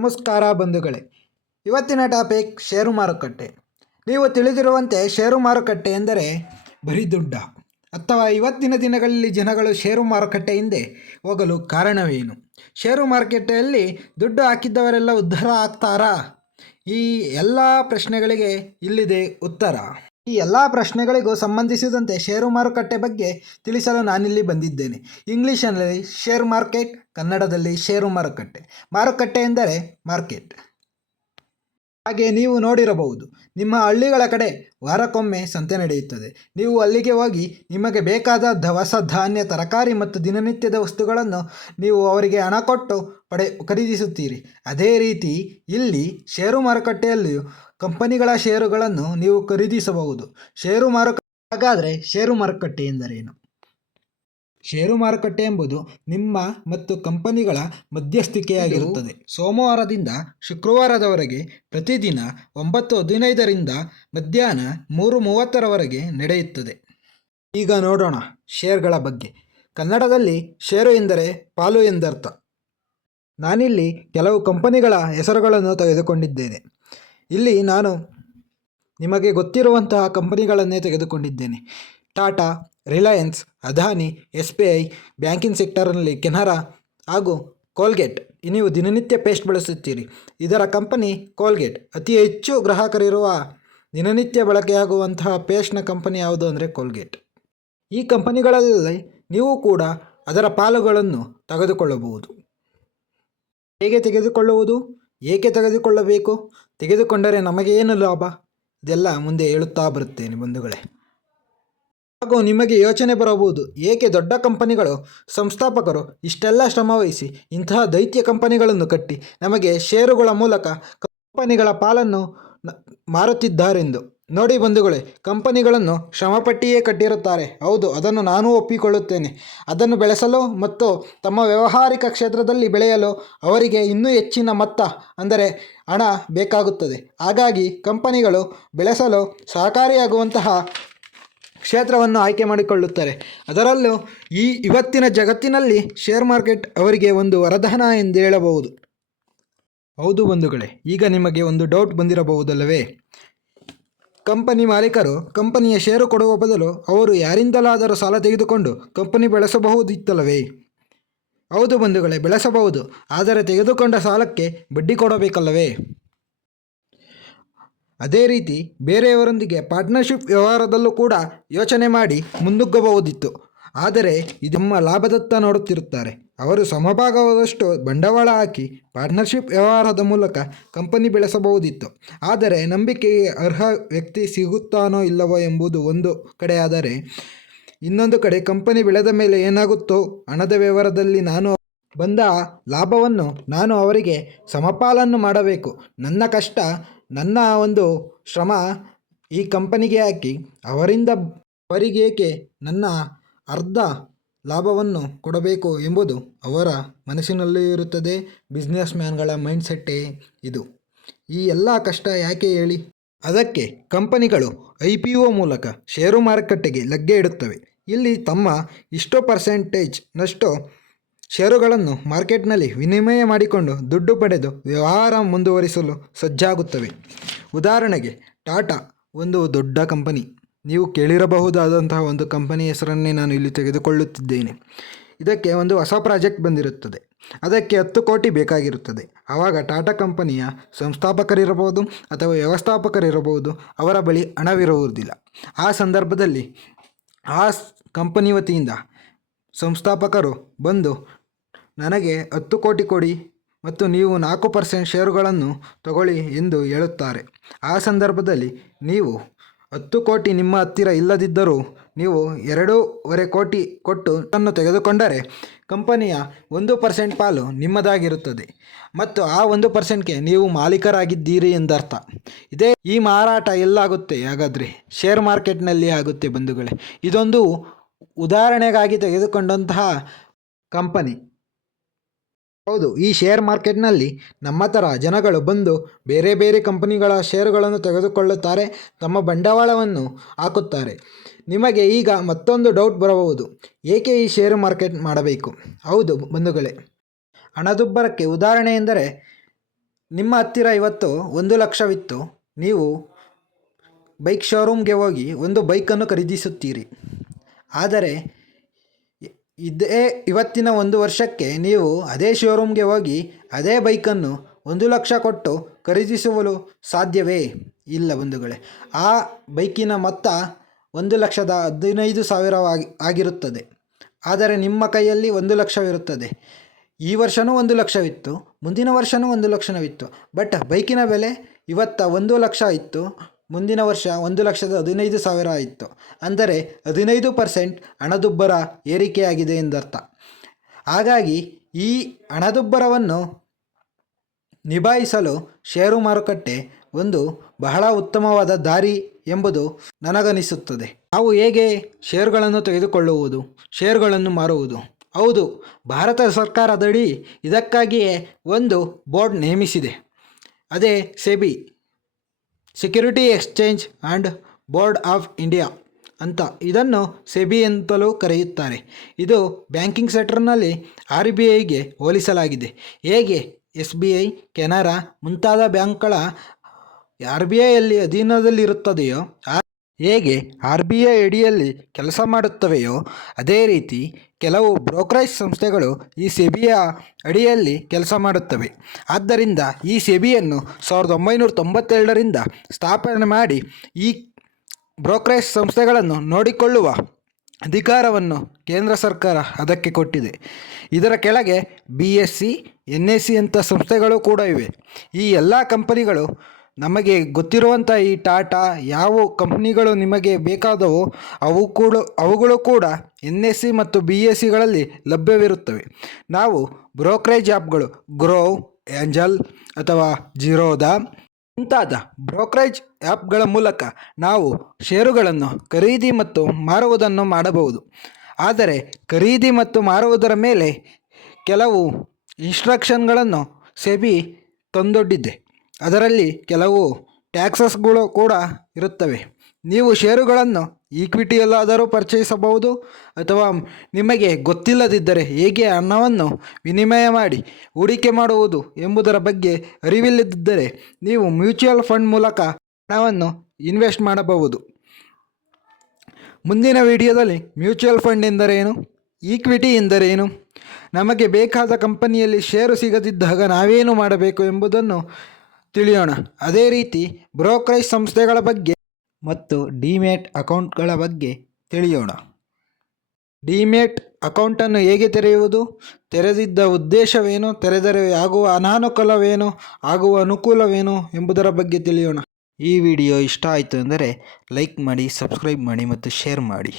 ನಮಸ್ಕಾರ ಬಂಧುಗಳೇ. ಇವತ್ತಿನ ಟಾಪಿಕ್ ಷೇರು ಮಾರುಕಟ್ಟೆ. ನೀವು ತಿಳಿದಿರುವಂತೆ ಷೇರು ಮಾರುಕಟ್ಟೆ ಎಂದರೆ ಬರೀ ದುಡ್ಡ ಅಥವಾ ಇವತ್ತಿನ ದಿನಗಳಲ್ಲಿ ಜನಗಳು ಷೇರು ಮಾರುಕಟ್ಟೆ ಹಿಂದೆ ಹೋಗಲು ಕಾರಣವೇನು? ಷೇರು ಮಾರುಕಟ್ಟೆಯಲ್ಲಿ ದುಡ್ಡು ಹಾಕಿದ್ದವರೆಲ್ಲ ಉದ್ಧಾರ ಆಗ್ತಾರಾ? ಈ ಎಲ್ಲ ಪ್ರಶ್ನೆಗಳಿಗೆ ಇಲ್ಲಿದೆ ಉತ್ತರ. ಈ ಎಲ್ಲ ಪ್ರಶ್ನೆಗಳಿಗೂ ಸಂಬಂಧಿಸಿದಂತೆ ಷೇರು ಮಾರುಕಟ್ಟೆ ಬಗ್ಗೆ ತಿಳಿಸಲು ನಾನಿಲ್ಲಿ ಬಂದಿದ್ದೇನೆ. ಇಂಗ್ಲೀಷಲ್ಲಿ ಶೇರ್ ಮಾರ್ಕೆಟ್ ಕನ್ನಡದಲ್ಲಿ ಷೇರು ಮಾರುಕಟ್ಟೆ. ಮಾರುಕಟ್ಟೆ ಎಂದರೆ ಮಾರ್ಕೆಟ್ ಹಾಗೆ ನೀವು ನೋಡಿರಬಹುದು, ನಿಮ್ಮ ಹಳ್ಳಿಗಳ ಕಡೆ ವಾರಕ್ಕೊಮ್ಮೆ ಸಂತೆ ನಡೆಯುತ್ತದೆ. ನೀವು ಅಲ್ಲಿಗೆ ಹೋಗಿ ನಿಮಗೆ ಬೇಕಾದ ದವಸ ಧಾನ್ಯ, ತರಕಾರಿ ಮತ್ತು ದಿನನಿತ್ಯದ ವಸ್ತುಗಳನ್ನು ನೀವು ಅವರಿಗೆ ಹಣ ಕೊಟ್ಟು ಪಡೆ, ಖರೀದಿಸುತ್ತೀರಿ. ಅದೇ ರೀತಿ ಇಲ್ಲಿ ಷೇರು ಮಾರುಕಟ್ಟೆಯಲ್ಲಿಯೂ ಕಂಪನಿಗಳ ಷೇರುಗಳನ್ನು ನೀವು ಖರೀದಿಸಬಹುದು. ಷೇರು ಮಾರುಕಟ್ಟೆ ಹಾಗಾದರೆ ಷೇರು ಮಾರುಕಟ್ಟೆ ಎಂದರೇನು? ಷೇರು ಮಾರುಕಟ್ಟೆ ಎಂಬುದು ನಿಮ್ಮ ಮತ್ತು ಕಂಪನಿಗಳ ಮಧ್ಯಸ್ಥಿಕೆಯಾಗಿರುತ್ತದೆ. ಸೋಮವಾರದಿಂದ ಶುಕ್ರವಾರದವರೆಗೆ ಪ್ರತಿದಿನ ಒಂಬತ್ತು ಹದಿನೈದರಿಂದ ಮಧ್ಯಾಹ್ನ ಮೂರು ಮೂವತ್ತರವರೆಗೆ ನಡೆಯುತ್ತದೆ. ಈಗ ನೋಡೋಣ ಶೇರ್ಗಳ ಬಗ್ಗೆ. ಕನ್ನಡದಲ್ಲಿ ಷೇರು ಎಂದರೆ ಪಾಲು ಎಂದರ್ಥ. ನಾನಿಲ್ಲಿ ಕೆಲವು ಕಂಪನಿಗಳ ಹೆಸರುಗಳನ್ನು ತೆಗೆದುಕೊಂಡಿದ್ದೇನೆ. ಇಲ್ಲಿ ನಾನು ನಿಮಗೆ ಗೊತ್ತಿರುವಂತಹ ಕಂಪನಿಗಳನ್ನೇ ತೆಗೆದುಕೊಂಡಿದ್ದೇನೆ. Tata, Reliance, Adani S B I banking ಸೆಕ್ಟರ್ನಲ್ಲಿ Canara ಹಾಗೂ ಕೋಲ್ಗೇಟ್. ನೀವು ದಿನನಿತ್ಯ ಪೇಸ್ಟ್ ಬಳಸುತ್ತೀರಿ. ಇದರ ಕಂಪನಿ ಕೋಲ್ಗೇಟ್. ಅತಿ ಹೆಚ್ಚು ಗ್ರಾಹಕರಿರುವ ದಿನನಿತ್ಯ ಬಳಕೆಯಾಗುವಂತಹ ಪೇಸ್ಟ್ನ ಕಂಪನಿ ಯಾವುದು ಅಂದರೆ ಕೋಲ್ಗೇಟ್. ಈ ಕಂಪನಿಗಳಲ್ಲಿ ನೀವು ಕೂಡ ಅದರ ಪಾಲುಗಳನ್ನು ತೆಗೆದುಕೊಳ್ಳಬಹುದು. ಹೇಗೆ ತೆಗೆದುಕೊಳ್ಳುವುದು? ಏಕೆ ತೆಗೆದುಕೊಳ್ಳಬೇಕು? ತೆಗೆದುಕೊಂಡರೆ ನಮಗೇನು ಲಾಭ? ಇದೆಲ್ಲ ಮುಂದೆ ಹೇಳುತ್ತಾ ಬರುತ್ತೇನೆ ಬಂಧುಗಳೇ. ಹಾಗೂ ನಿಮಗೆ ಯೋಚನೆ ಬರಬಹುದು, ಏಕೆ ದೊಡ್ಡ ಕಂಪನಿಗಳು, ಸಂಸ್ಥಾಪಕರು ಇಷ್ಟೆಲ್ಲ ಶ್ರಮವಹಿಸಿ ಇಂತಹ ದೈತ್ಯ ಕಂಪನಿಗಳನ್ನು ಕಟ್ಟಿ ನಮಗೆ ಷೇರುಗಳ ಮೂಲಕ ಕಂಪನಿಗಳ ಪಾಲನ್ನು ಮಾರುತ್ತಿದ್ದಾರೆಂದು. ನೋಡಿ ಬಂಧುಗಳೇ, ಕಂಪನಿಗಳನ್ನು ಶ್ರಮಪಟ್ಟಿಯೇ ಕಟ್ಟಿರುತ್ತಾರೆ. ಹೌದು, ಅದನ್ನು ನಾನು ಒಪ್ಪಿಕೊಳ್ಳುತ್ತೇನೆ. ಅದನ್ನು ಬೆಳೆಸಲು ಮತ್ತು ತಮ್ಮ ವ್ಯಾವಹಾರಿಕ ಕ್ಷೇತ್ರದಲ್ಲಿ ಬೆಳೆಯಲು ಅವರಿಗೆ ಇನ್ನೂ ಹೆಚ್ಚಿನ ಮೊತ್ತ, ಅಂದರೆ ಹಣ ಬೇಕಾಗುತ್ತದೆ. ಹಾಗಾಗಿ ಕಂಪನಿಗಳು ಬೆಳೆಸಲು ಸಹಕಾರಿಯಾಗುವಂತಹ ಕ್ಷೇತ್ರವನ್ನು ಆಯ್ಕೆ ಮಾಡಿಕೊಳ್ಳುತ್ತಾರೆ. ಅದರಲ್ಲೂ ಈ ಇವತ್ತಿನ ಜಗತ್ತಿನಲ್ಲಿ ಶೇರ್ ಮಾರ್ಕೆಟ್ ಅವರಿಗೆ ಒಂದು ವರದಾನ ಎಂದು ಹೇಳಬಹುದು. ಹೌದು ಬಂಧುಗಳೇ, ಈಗ ನಿಮಗೆ ಒಂದು ಡೌಟ್ ಬಂದಿರಬಹುದಲ್ಲವೇ? ಕಂಪನಿ ಮಾಲೀಕರು ಕಂಪನಿಯ ಷೇರು ಕೊಡುವ ಬದಲು ಅವರು ಯಾರಿಂದಲಾದರೂ ಸಾಲ ತೆಗೆದುಕೊಂಡು ಕಂಪನಿ ಬೆಳೆಸಬಹುದಿತ್ತಲ್ಲವೇ? ಹೌದು ಬಂಧುಗಳೇ, ಬೆಳೆಸಬಹುದು, ಆದರೆ ತೆಗೆದುಕೊಂಡ ಸಾಲಕ್ಕೆ ಬಡ್ಡಿ ಕೊಡಬೇಕಲ್ಲವೇ? ಅದೇ ರೀತಿ ಬೇರೆಯವರೊಂದಿಗೆ ಪಾರ್ಟ್ನರ್ಶಿಪ್ ವ್ಯವಹಾರದಲ್ಲೂ ಕೂಡ ಯೋಚನೆ ಮಾಡಿ ಮುನ್ನುಗ್ಗಬಹುದಿತ್ತು ಆದರೆ ಇದು ನಮ್ಮ ಲಾಭದತ್ತ ನೋಡುತ್ತಿರುತ್ತಾರೆ. ಅವರು ಸಮಭಾಗವಾದಷ್ಟು ಬಂಡವಾಳ ಹಾಕಿ ಪಾರ್ಟ್ನರ್ಶಿಪ್ ವ್ಯವಹಾರದ ಮೂಲಕ ಕಂಪನಿ ಬೆಳೆಸಬಹುದಿತ್ತು. ಆದರೆ ನಂಬಿಕೆಗೆ ಅರ್ಹ ವ್ಯಕ್ತಿ ಸಿಗುತ್ತಾನೋ ಇಲ್ಲವೋ ಎಂಬುದು ಒಂದು ಕಡೆಯಾದರೆ ಇನ್ನೊಂದು ಕಡೆ ಕಂಪನಿ ಬೆಳೆದ ಮೇಲೆ ಏನಾಗುತ್ತೋ ಹಣದ ವ್ಯವಹಾರದಲ್ಲಿ ನಾನು ಬಂದ ಲಾಭವನ್ನು ನಾನು ಅವರಿಗೆ ಸಮಪಾಲನ್ನು ಮಾಡಬೇಕು. ನನ್ನ ಕಷ್ಟ, ನನ್ನ ಒಂದು ಶ್ರಮ ಈ ಕಂಪನಿಗೆ ಹಾಕಿ ಅವರಿಂದ ಅವರಿಗೇಕೆ ನನ್ನ ಅರ್ಧ ಲಾಭವನ್ನು ಕೊಡಬೇಕು ಎಂಬುದು ಅವರ ಮನಸ್ಸಿನಲ್ಲೂ ಇರುತ್ತದೆ. ಬಿಸ್ನೆಸ್ ಮ್ಯಾನ್ಗಳ ಮೈಂಡ್ಸೆಟ್ಟೇ ಇದು. ಈ ಎಲ್ಲ ಕಷ್ಟ ಯಾಕೆ ಹೇಳಿ? ಅದಕ್ಕೆ ಕಂಪನಿಗಳು ಐ ಪಿ ಒ ಮೂಲಕ ಷೇರು ಮಾರುಕಟ್ಟೆಗೆ ಲಗ್ಗೆ ಇಡುತ್ತವೆ. ಇಲ್ಲಿ ತಮ್ಮ ಇಷ್ಟೋ ಪರ್ಸೆಂಟೇಜ್ನಷ್ಟು ಷೇರುಗಳನ್ನು ಮಾರ್ಕೆಟ್ನಲ್ಲಿ ವಿನಿಮಯ ಮಾಡಿಕೊಂಡು ದುಡ್ಡು ಪಡೆದು ವ್ಯವಹಾರ ಮುಂದುವರಿಸಲು ಸಜ್ಜಾಗುತ್ತವೆ. ಉದಾಹರಣೆಗೆ ಟಾಟಾ, ಒಂದು ದೊಡ್ಡ ಕಂಪನಿ. ನೀವು ಕೇಳಿರಬಹುದಾದಂತಹ ಒಂದು ಕಂಪನಿ ಹೆಸರನ್ನೇ ನಾನು ಇಲ್ಲಿ ತೆಗೆದುಕೊಳ್ಳುತ್ತಿದ್ದೇನೆ. ಇದಕ್ಕೆ ಒಂದು ಹೊಸ ಪ್ರಾಜೆಕ್ಟ್ ಬಂದಿರುತ್ತದೆ. ಅದಕ್ಕೆ ಹತ್ತು ಕೋಟಿ ಬೇಕಾಗಿರುತ್ತದೆ. ಆವಾಗ ಟಾಟಾ ಕಂಪನಿಯ ಸಂಸ್ಥಾಪಕರಿರಬಹುದು ಅಥವಾ ವ್ಯವಸ್ಥಾಪಕರಿರಬಹುದು, ಅವರ ಬಳಿ ಹಣವಿರುವುದಿಲ್ಲ. ಆ ಸಂದರ್ಭದಲ್ಲಿ ಆ ಕಂಪನಿ ವತಿಯಿಂದ ಸಂಸ್ಥಾಪಕರು ಬಂದು ನನಗೆ ಹತ್ತು ಕೋಟಿ ಕೊಡಿ ಮತ್ತು ನೀವು ನಾಲ್ಕು ಪರ್ಸೆಂಟ್ ಷೇರುಗಳನ್ನು ತಗೊಳ್ಳಿ ಎಂದು ಹೇಳುತ್ತಾರೆ. ಆ ಸಂದರ್ಭದಲ್ಲಿ ನೀವು ಹತ್ತು ಕೋಟಿ ನಿಮ್ಮ ಹತ್ತಿರ ಇಲ್ಲದಿದ್ದರೂ ನೀವು ಎರಡೂವರೆ ಕೋಟಿ ಕೊಟ್ಟು ಅನ್ನು ತೆಗೆದುಕೊಂಡರೆ ಕಂಪನಿಯ ಒಂದು ಪರ್ಸೆಂಟ್ ಪಾಲು ನಿಮ್ಮದಾಗಿರುತ್ತದೆ. ಮತ್ತು ಆ ಒಂದು ಪರ್ಸೆಂಟ್ಗೆ ನೀವು ಮಾಲೀಕರಾಗಿದ್ದೀರಿ ಎಂದರ್ಥ. ಇದೇ ಈ ಮಾರಾಟ ಎಲ್ಲಾಗುತ್ತೆ ಹಾಗಾದರೆ? ಶೇರ್ ಮಾರ್ಕೆಟ್ನಲ್ಲಿ ಆಗುತ್ತೆ ಬಂಧುಗಳೇ. ಇದೊಂದು ಉದಾಹರಣೆಗಾಗಿ ತೆಗೆದುಕೊಂಡಂತಹ ಕಂಪನಿ. ಹೌದು, ಈ ಶೇರ್ ಮಾರ್ಕೆಟ್ನಲ್ಲಿ ನಮ್ಮ ಥರ ಜನಗಳು ಬಂದು ಬೇರೆ ಬೇರೆ ಕಂಪನಿಗಳ ಶೇರುಗಳನ್ನು ತೆಗೆದುಕೊಳ್ಳುತ್ತಾರೆ, ತಮ್ಮ ಬಂಡವಾಳವನ್ನು ಹಾಕುತ್ತಾರೆ. ನಿಮಗೆ ಈಗ ಮತ್ತೊಂದು ಡೌಟ್ ಬರಬಹುದು. ಏಕೆ ಈ ಶೇರು ಮಾರ್ಕೆಟ್ ಮಾಡಬೇಕು? ಹೌದು ಬಂಧುಗಳೇ, ಹಣದುಬ್ಬರಕ್ಕೆ ಉದಾಹರಣೆ ಎಂದರೆ, ನಿಮ್ಮ ಹತ್ತಿರ ಇವತ್ತು ಒಂದು ಲಕ್ಷವಿತ್ತು ನೀವು ಬೈಕ್ ಶೋರೂಮ್ಗೆ ಹೋಗಿ ಒಂದು ಬೈಕನ್ನು ಖರೀದಿಸುತ್ತೀರಿ. ಆದರೆ ಇದೇ ಇವತ್ತಿನ ಒಂದು ವರ್ಷಕ್ಕೆ ನೀವು ಅದೇ ಶೋರೂಮ್ಗೆ ಹೋಗಿ ಅದೇ ಬೈಕನ್ನು ಒಂದು ಲಕ್ಷ ಕೊಟ್ಟು ಖರೀದಿಸುವಲು ಸಾಧ್ಯವೇ ಇಲ್ಲ ಬಂಧುಗಳೇ. ಆ ಬೈಕಿನ ಮೊತ್ತ ಒಂದು ಲಕ್ಷದ ಹದಿನೈದು ಸಾವಿರವಾಗಿ ಆಗಿರುತ್ತದೆ. ಆದರೆ ನಿಮ್ಮ ಕೈಯಲ್ಲಿ ಒಂದು ಲಕ್ಷವಿರುತ್ತದೆ. ಈ ವರ್ಷವೂ ಒಂದು ಲಕ್ಷವಿತ್ತು, ಮುಂದಿನ ವರ್ಷವೂ ಒಂದು ಲಕ್ಷವಿತ್ತು ಬಟ್ ಬೈಕಿನ ಬೆಲೆ ಇವತ್ತ ಒಂದು ಲಕ್ಷ ಇತ್ತು. ಮುಂದಿನ ವರ್ಷ ಒಂದು ಲಕ್ಷದ ಹದಿನೈದು ಸಾವಿರ ಆಯಿತು. ಅಂದರೆ ಹದಿನೈದು ಪರ್ಸೆಂಟ್ ಹಣದುಬ್ಬರ ಏರಿಕೆಯಾಗಿದೆ ಎಂದರ್ಥ. ಹಾಗಾಗಿ ಈ ಹಣದುಬ್ಬರವನ್ನು ನಿಭಾಯಿಸಲು ಷೇರು ಮಾರುಕಟ್ಟೆ ಒಂದು ಬಹಳ ಉತ್ತಮವಾದ ದಾರಿ ಎಂಬುದು ನನಗನಿಸುತ್ತದೆ. ನಾವು ಹೇಗೆ ಷೇರುಗಳನ್ನು ತೆಗೆದುಕೊಳ್ಳುವುದು, ಷೇರುಗಳನ್ನು ಮಾರುವುದು? ಹೌದು, ಭಾರತ ಸರ್ಕಾರದಡಿ ಇದಕ್ಕಾಗಿಯೇ ಒಂದು ಬೋರ್ಡ್ ನೇಮಿಸಿದೆ. ಅದೇ SEBI. Security exchange and board of India ಅಂತ ಇದನ್ನು ಸೆಬಿ ಅಂತಲೂ ಕರೆಯುತ್ತಾರೆ. ಇದು ಬ್ಯಾಂಕಿಂಗ್ ಸೆಕ್ಟರ್ನಲ್ಲಿ ಆರ್ ಬಿ ಐಗೆ ಹೋಲಿಸಲಾಗಿದೆ. ಹೇಗೆ ಎಸ್ ಬಿ ಐ, ಕೆನರಾ ಮುಂತಾದ ಬ್ಯಾಂಕ್ಗಳ ಆರ್ ಬಿ ಐಯಲ್ಲಿ ಅಧೀನದಲ್ಲಿರುತ್ತದೆಯೋ ಆ- ಹೇಗೆ ಆರ್ ಬಿ ಐ ಅಡಿಯಲ್ಲಿ ಕೆಲಸ ಮಾಡುತ್ತವೆಯೋ ಅದೇ ರೀತಿ ಕೆಲವು ಬ್ರೋಕರೇಜ್ ಸಂಸ್ಥೆಗಳು ಈ ಸೆಬಿಯ ಅಡಿಯಲ್ಲಿ ಕೆಲಸ ಮಾಡುತ್ತವೆ. ಆದ್ದರಿಂದ ಈ ಸೆಬಿಯನ್ನು ಸಾವಿರದ ಒಂಬೈನೂರ ತೊಂಬತ್ತೆರಡರಿಂದ ಸ್ಥಾಪನೆ ಮಾಡಿ ಈ ಬ್ರೋಕರೇಜ್ ಸಂಸ್ಥೆಗಳನ್ನು ನೋಡಿಕೊಳ್ಳುವ ಅಧಿಕಾರವನ್ನು ಕೇಂದ್ರ ಸರ್ಕಾರ ಅದಕ್ಕೆ ಕೊಟ್ಟಿದೆ. ಇದರ ಕೆಳಗೆ B S C, N S C ಅಂಥ ಸಂಸ್ಥೆಗಳು ಕೂಡ ಇವೆ. ಈ ಎಲ್ಲ ಕಂಪನಿಗಳು ನಮಗೆ ಗೊತ್ತಿರುವಂಥ ಈ ಟಾಟಾ ಯಾವ ಕಂಪ್ನಿಗಳು ನಿಮಗೆ ಬೇಕಾದವು, ಅವು ಕೂಡ, ಅವುಗಳು ಕೂಡ ಎನ್ ಎಸ್ ಸಿ ಮತ್ತು ಬಿ ಎಸ್ ಸಿಗಳಲ್ಲಿ ಲಭ್ಯವಿರುತ್ತವೆ. ನಾವು ಬ್ರೋಕರೇಜ್ ಆ್ಯಪ್ಗಳು ಗ್ರೋವ್, ಏಂಜಲ್ ಅಥವಾ ಜಿರೋದಾ ಮುಂತಾದ ಬ್ರೋಕರೇಜ್ ಆ್ಯಪ್ಗಳ ಮೂಲಕ ನಾವು ಷೇರುಗಳನ್ನು ಖರೀದಿ ಮತ್ತು ಮಾರುವುದನ್ನು ಮಾಡಬಹುದು. ಆದರೆ ಖರೀದಿ ಮತ್ತು ಮಾರುವುದರ ಮೇಲೆ ಕೆಲವು ಇನ್ಸ್ಟ್ರಕ್ಷನ್ಗಳನ್ನು ಸೆಬಿ ತಂದೊಡ್ಡಿದೆ. ಅದರಲ್ಲಿ ಕೆಲವು ಟ್ಯಾಕ್ಸಸ್ಗಳು ಕೂಡ ಇರುತ್ತವೆ. ನೀವು ಷೇರುಗಳನ್ನು ಈಕ್ವಿಟಿಯಲ್ಲಾದರೂ ಪರಿಚಯಿಸಬಹುದು ಅಥವಾ ನಿಮಗೆ ಗೊತ್ತಿಲ್ಲದಿದ್ದರೆ ಹೇಗೆ ಹಣವನ್ನು ವಿನಿಮಯ ಮಾಡಿ ಹೂಡಿಕೆ ಮಾಡುವುದು ಎಂಬುದರ ಬಗ್ಗೆ ಅರಿವಿಲ್ಲದಿದ್ದರೆ ನೀವು ಮ್ಯೂಚುವಲ್ ಫಂಡ್ ಮೂಲಕ ಹಣವನ್ನು ಇನ್ವೆಸ್ಟ್ ಮಾಡಬಹುದು. ಮುಂದಿನ ವಿಡಿಯೋದಲ್ಲಿ ಮ್ಯೂಚುವಲ್ ಫಂಡ್ ಎಂದರೇನು? ಈಕ್ವಿಟಿ ಎಂದರೇನು? ನಮಗೆ ಬೇಕಾದ ಕಂಪನಿಯಲ್ಲಿ ಷೇರು ಸಿಗದಿದ್ದಾಗ ನಾವೇನು ಮಾಡಬೇಕು ಎಂಬುದನ್ನು ತಿಳಿಯೋಣ. ಅದೇ ರೀತಿ ಬ್ರೋಕರೇಜ್ ಸಂಸ್ಥೆಗಳ ಬಗ್ಗೆ ಮತ್ತು ಡಿಮೇಟ್ ಅಕೌಂಟ್ಗಳ ಬಗ್ಗೆ ತಿಳಿಯೋಣ. ಡಿಮೇಟ್ ಅಕೌಂಟನ್ನು ಹೇಗೆ ತೆರೆಯುವುದು? ತೆರೆದಿದ್ದ ಉದ್ದೇಶವೇನು? ತೆರೆದರೆ ಆಗುವ ಅನಾನುಕೂಲವೇನು? ಆಗುವ ಅನುಕೂಲವೇನು ಎಂಬುದರ ಬಗ್ಗೆ ತಿಳಿಯೋಣ. ಈ ವಿಡಿಯೋ ಇಷ್ಟ ಆಯಿತು ಎಂದರೆ ಲೈಕ್ ಮಾಡಿ, ಸಬ್ಸ್ಕ್ರೈಬ್ ಮಾಡಿ ಮತ್ತು ಶೇರ್ ಮಾಡಿ.